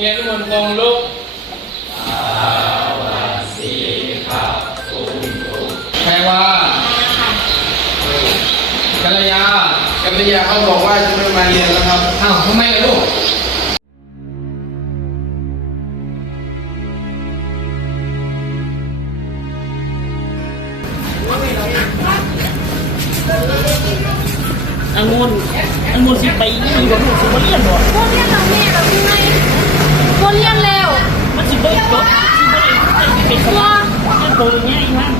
เรียนมนลงลุกแปลว่ากัลยากัลยาเขาบอกว่าจะไม่มาเรียนแล้วครับ อ้าวทำไมล่ะลูกอังุนอังุนสิไปยี่บ่รู้สิมาเรียนบ่บ่เรียนเรอแม่เราที่ไห บเรียนแล้วมันสิบ่จบสิบ่ได้เป็นสมาจะโตง่ายมาก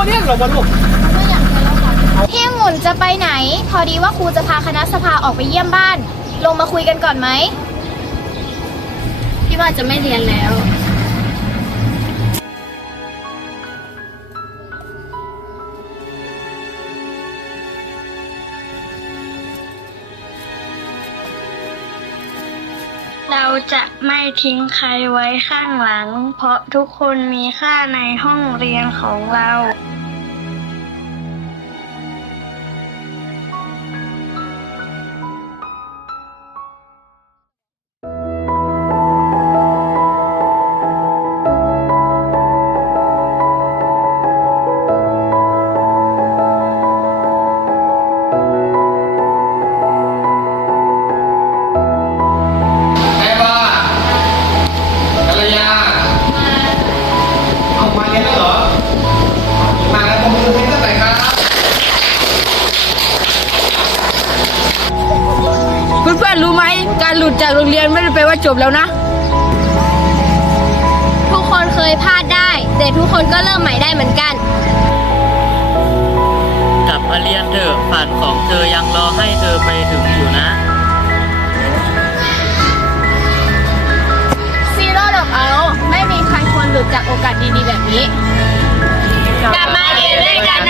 เอาไปเรียกเหรอบอลลูกพี่องุ่นจะไปไหน พอดีว่าครูจะพาคณะสภาออกไปเยี่ยมบ้าน ลงมาคุยกันก่อนไหมพี่ว่าจะไม่เรียนแล้ว เราจะไม่ทิ้งใครไว้ข้างหลัง เพราะทุกคนมีค่าในห้องเรียนของเรา เอามาเรียนแล้วเหรอมาแล้วผมมือให้ตั้งแต่ครับเพื่อนๆรู้ไหมการหลุดจากโรงเรียนไม่ได้แปลว่าจบแล้วนะ ทุกคนเคยพลาดได้ แต่ทุกคนก็เริ่มใหม่ได้เหมือนกัน กลับมาเรียนเถอะฝันของเธอยังรอให้เธอไปถึง จากโอกาสดีๆแบบนี้ กลับมาเรียนด้วยกันนะ